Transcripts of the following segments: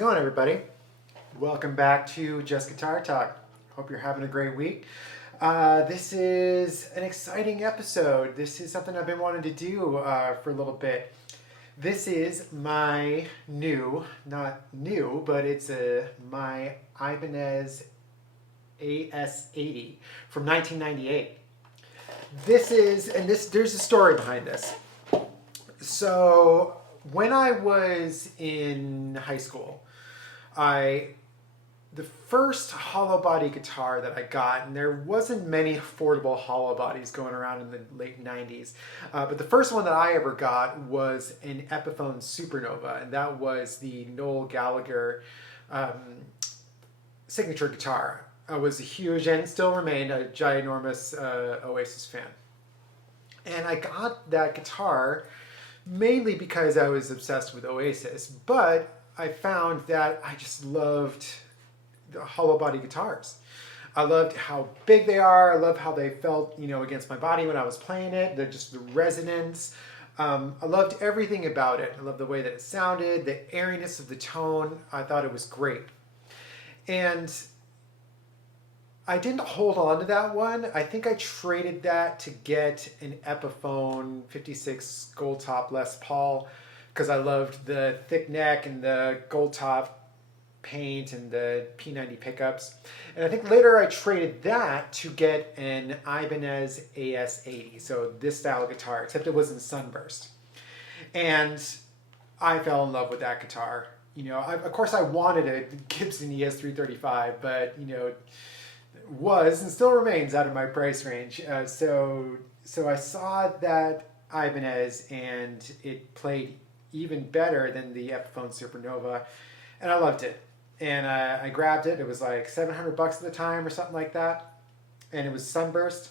it going, everybody? Welcome back to Just Guitar Talk. Hope you're having a great week. This is an exciting episode. This is something I've been wanting to do for a little bit. This is my not new, but it's my Ibanez AS80 from 1998. There's a story behind this. So when I was in high school, the first hollow body guitar that I got, and there wasn't many affordable hollow bodies going around in the late 90s, but the first one that I ever got was an Epiphone Supernova, and that was the Noel Gallagher signature guitar. I was a huge, and still remain, a ginormous Oasis fan. And I got that guitar mainly because I was obsessed with Oasis, but I found that I just loved the hollow body guitars. I loved how big they are. I loved how they felt, against my body when I was playing it. They're just the resonance. I loved everything about it. I loved the way that it sounded, the airiness of the tone. I thought it was great. And I didn't hold on to that one. I think I traded that to get an Epiphone 56 gold top Les Paul because I loved the thick neck and the gold top paint and the P90 pickups. And I think later I traded that to get an Ibanez AS80, so this style of guitar, except it was in Sunburst. And I fell in love with that guitar. Of course I wanted a Gibson ES335, but was and still remains out of my price range. So I saw that Ibanez and it played even better than the Epiphone Supernova, and I loved it. And I grabbed it. It was like $700 at the time or something like that, and it was Sunburst.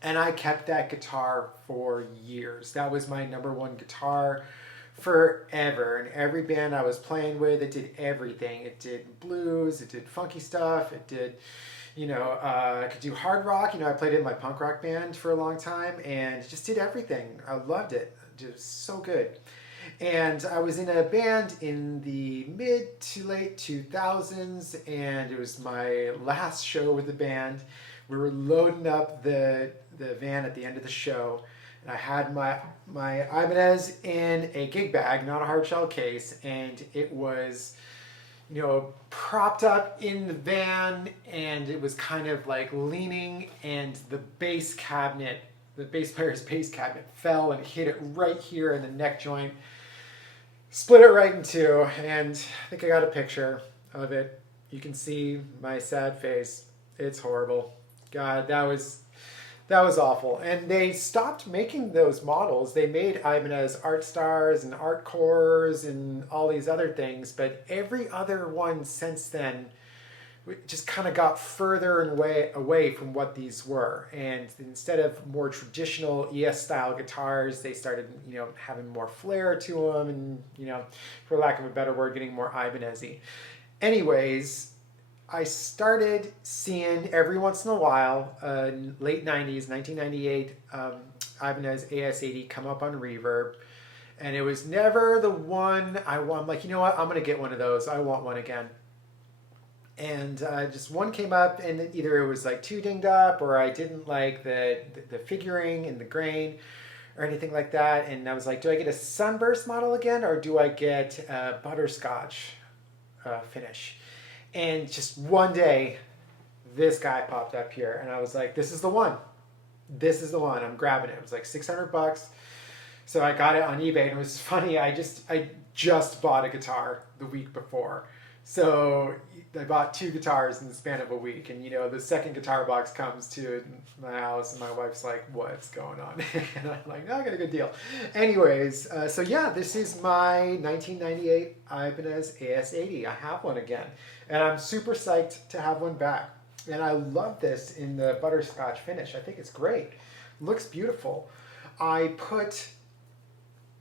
And I kept that guitar for years. That was my number one guitar forever. And every band I was playing with, it did everything. It did blues, it did funky stuff, it did, I could do hard rock. I played in my punk rock band for a long time and it just did everything. I loved it. It was so good. And I was in a band in the mid to late 2000s, and it was my last show with the band. We were loading up the van at the end of the show, and I had my Ibanez in a gig bag, not a hard shell case, and it was propped up in the van, and it was kind of like leaning, and the bass player's bass cabinet fell and hit it right here in the neck joint. Split it right in two, and I think I got a picture of it. You can see my sad face. It's horrible. God, that was awful. And they stopped making those models. They made Ibanez Art Stars and Art Cores and all these other things, but every other one since then just kind of got further and away from what these were. And instead of more traditional ES style guitars, they started, having more flair to them and, for lack of a better word, getting more Ibanez-y. Anyways, I started seeing every once in a while, late 90s, 1998, Ibanez AS80 come up on Reverb. And it was never the one I'm like, what, I'm going to get one of those. I want one again. And just one came up, and either it was like too dinged up, or I didn't like the figuring and the grain or anything like that. And I was like, do I get a Sunburst model again, or do I get a butterscotch finish? And just one day, this guy popped up here, and I was like, this is the one. This is the one. I'm grabbing it. It was like $600. So I got it on eBay, and it was funny. I just bought a guitar the week before. So I bought two guitars in the span of a week, and the second guitar box comes to my house, and my wife's like, what's going on? And I'm like, no, I got a good deal. Anyways, so yeah, this is my 1998 Ibanez AS80. I have one again, and I'm super psyched to have one back. And I love this in the butterscotch finish. I think it's great. Looks beautiful. I put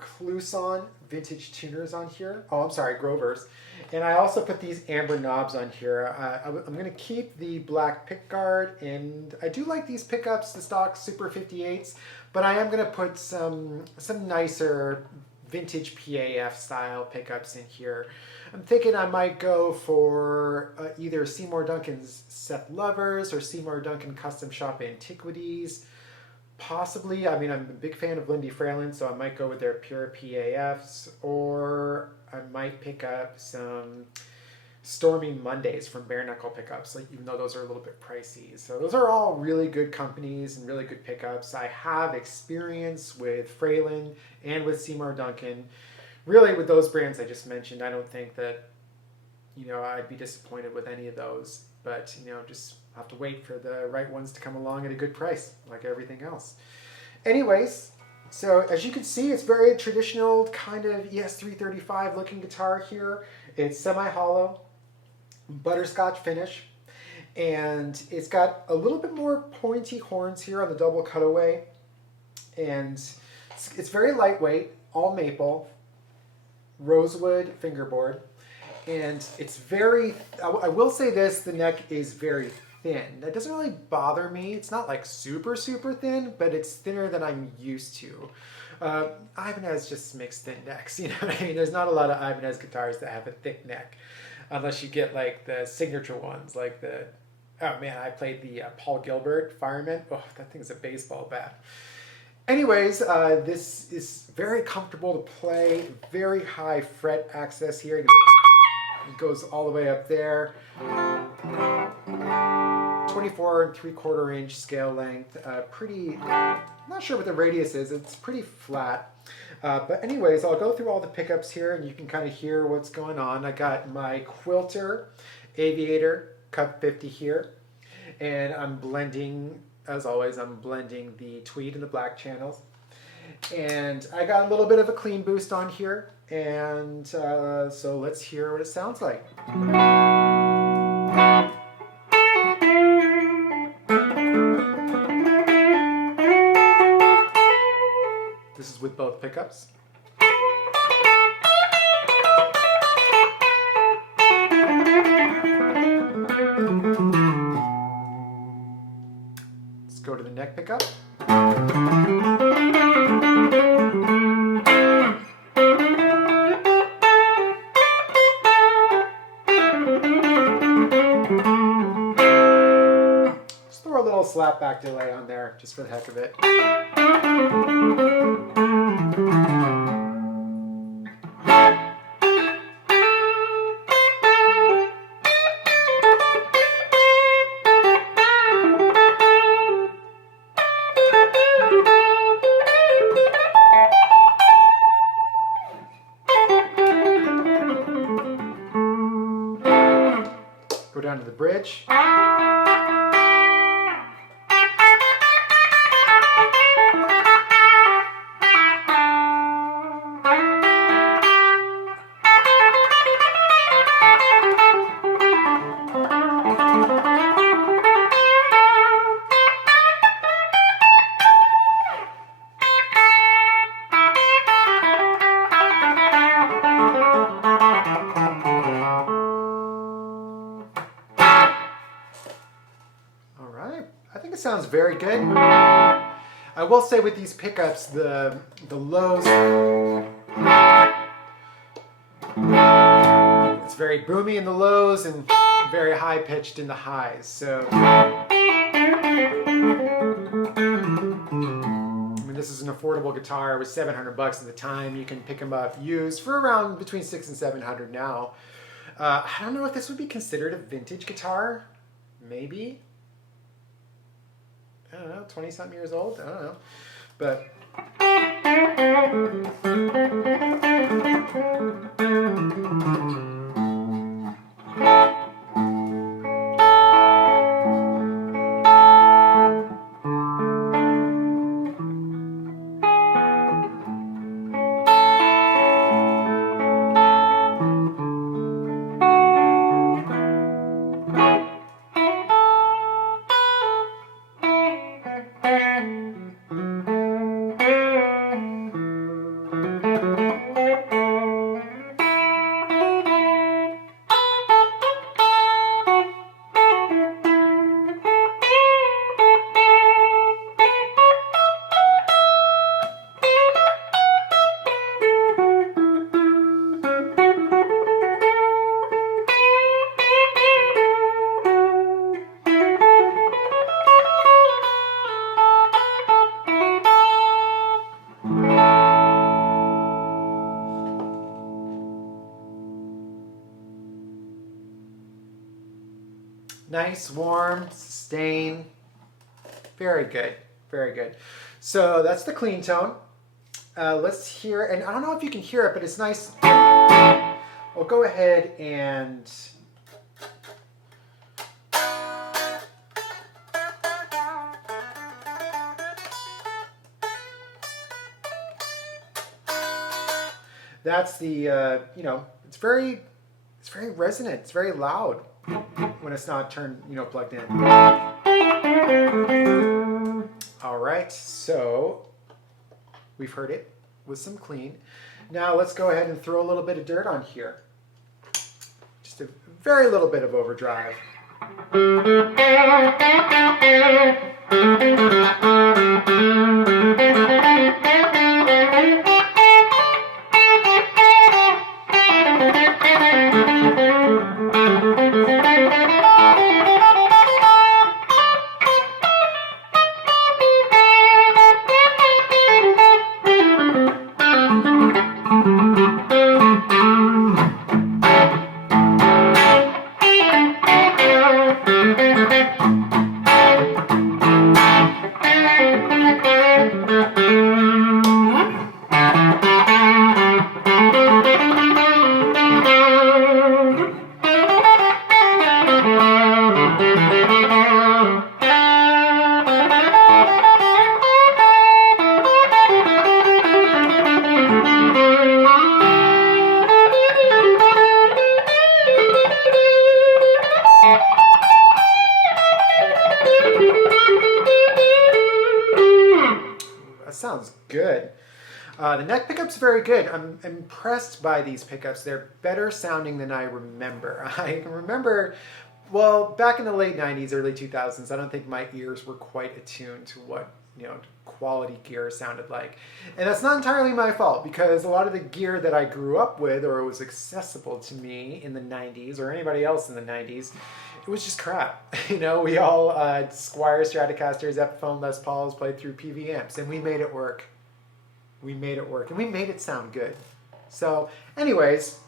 Kluson vintage tuners on here. Oh, I'm sorry, Grovers. And I also put these amber knobs on here. I'm going to keep the black pickguard, and I do like these pickups, the stock Super 58s, but I am going to put some nicer vintage PAF style pickups in here. I'm thinking I might go for either Seymour Duncan's Seth Lovers or Seymour Duncan Custom Shop Antiquities. Possibly, I mean, I'm a big fan of Lindy Fralin, so I might go with their Pure PAFs, or I might pick up some Stormy Mondays from Bare Knuckle Pickups, like, even though those are a little bit pricey. So those are all really good companies and really good pickups. I have experience with Fralin and with Seymour Duncan. Really, with those brands I just mentioned, I don't think that, I'd be disappointed with any of those. But, just have to wait for the right ones to come along at a good price, like everything else. Anyways, so as you can see, it's very traditional kind of ES335 looking guitar here. It's semi-hollow, butterscotch finish, and it's got a little bit more pointy horns here on the double cutaway, and it's very lightweight, all maple, rosewood fingerboard, and it's very, I will say this, the neck is very thin. That doesn't really bother me. It's not like super thin, but it's thinner than I'm used to. Ibanez just makes thin necks, you know what I mean? There's not a lot of Ibanez guitars that have a thick neck, unless you get like the signature ones, like oh man, I played the Paul Gilbert Fireman. Oh, that thing's a baseball bat. Anyways, this is very comfortable to play, very high fret access here. It goes all the way up there. 24 3/4 inch scale length, pretty, not sure what the radius is, it's pretty flat. But anyways, I'll go through all the pickups here and you can kind of hear what's going on. I got my Quilter Aviator Cup 50 here, and I'm blending, as always, I'm blending the tweed and the black channels. And I got a little bit of a clean boost on here, and so let's hear what it sounds like. This is with both pickups. Let's go to the neck pickup. Just throw a little slapback delay on there, just for the heck of it. Go down to the bridge. I think it sounds very good. I will say with these pickups, the lows, it's very boomy in the lows and very high pitched in the highs. So, I mean, this is an affordable guitar. It was $700 at the time. You can pick them up used for around between $600 and $700 now. I don't know if this would be considered a vintage guitar. Maybe. I don't know, 20-something years old? I don't know. But Nice, warm, sustain. Very good, very good. So that's the clean tone. Let's hear, and I don't know if you can hear it, but it's nice. We'll go ahead and that's the, you know, it's very resonant. It's very loud when it's not turned, you know, plugged in. All right, so we've heard it with some clean. Now let's go ahead and throw a little bit of dirt on here. Just a very little bit of overdrive. Sounds good. The neck pickup's very good. I'm impressed by these pickups. They're better sounding than I remember. I can remember, well, back in the late 90s, early 2000s, I don't think my ears were quite attuned to what, you know, quality gear sounded like. And that's not entirely my fault, because a lot of the gear that I grew up with or was accessible to me in the 90s or anybody else in the 90s, it was just crap. You know, we all Squier Stratocasters, Epiphone Les Pauls played through PV amps, and we made it work. We made it work, and we made it sound good. So anyways,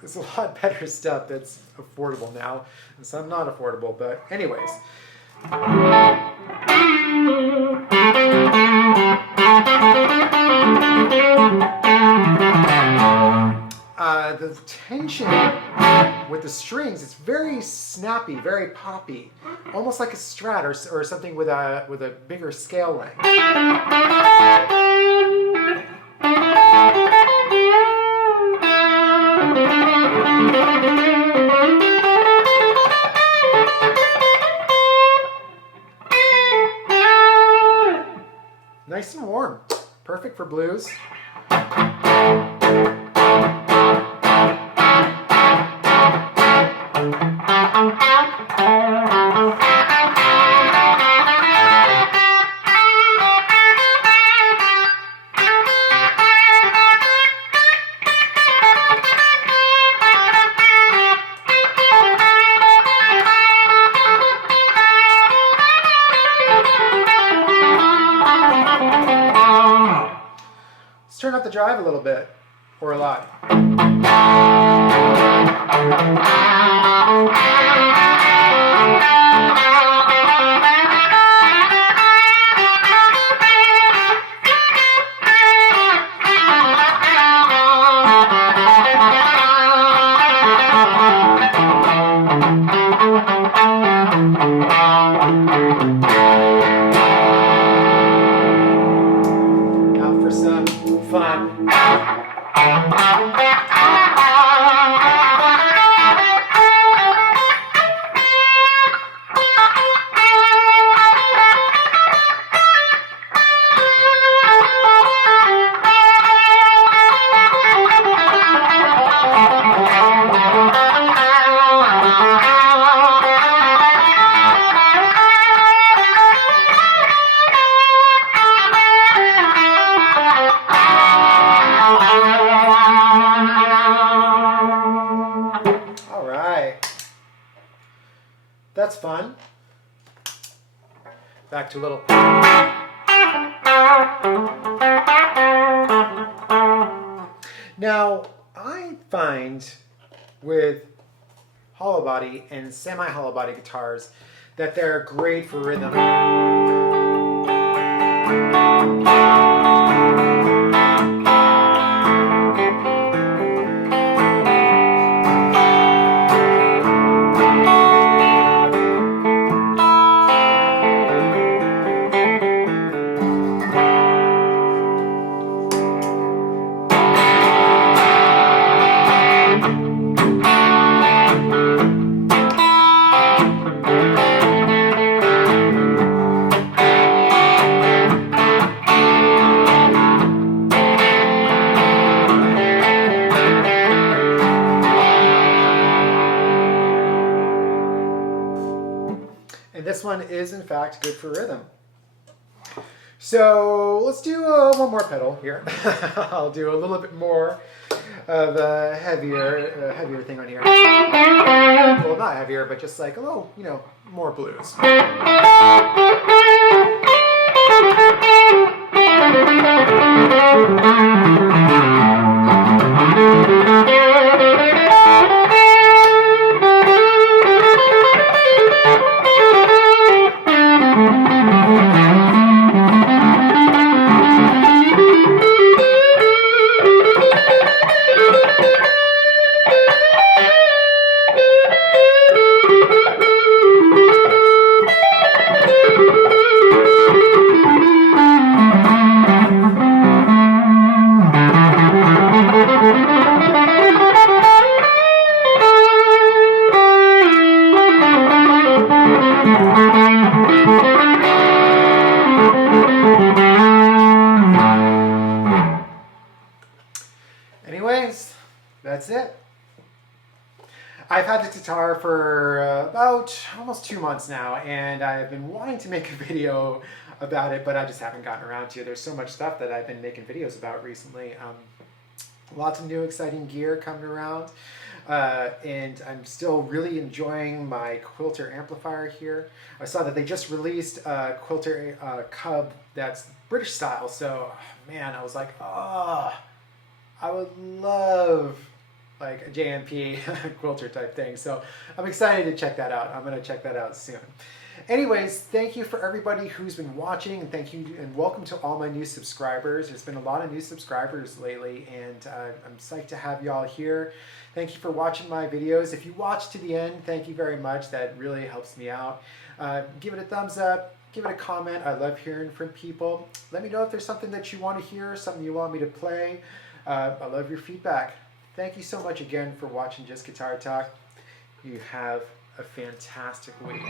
there's a lot better stuff that's affordable now, and some not affordable, but anyways. The tension with the strings, it's very snappy, very poppy, almost like a Strat or something with a bigger scale length. Nice and warm, perfect for blues. Let's turn up the drive a little bit, or a lot. Now for some fun. That's fun. Back to a little. Now, I find with hollow body and semi-hollow body guitars that they're great for rhythm. And this one is, in fact, good for rhythm. So let's do one more pedal here. I'll do a little bit more of a heavier thing on here. Well, not heavier, but just like a little, you know, more blues. Anyways, that's it. I've had this guitar for about almost 2 months now, and I've been wanting to make a video about it, but I just haven't gotten around to it. There's so much stuff that I've been making videos about recently. Lots of new exciting gear coming around, and I'm still really enjoying my Quilter amplifier here. I saw that they just released a Quilter Cub that's British style, so man, I was like, oh, I would love like a JMP Quilter type thing. So I'm excited to check that out. I'm going to check that out soon. Anyways, thank you for everybody who's been watching, and thank you and welcome to all my new subscribers. There's been a lot of new subscribers lately, and I'm psyched to have y'all here. Thank you for watching my videos. If you watch to the end, thank you very much. That really helps me out. Give it a thumbs up. Give it a comment. I love hearing from people. Let me know if there's something that you want to hear, something you want me to play. I love your feedback. Thank you so much again for watching Just Guitar Talk. You have a fantastic week.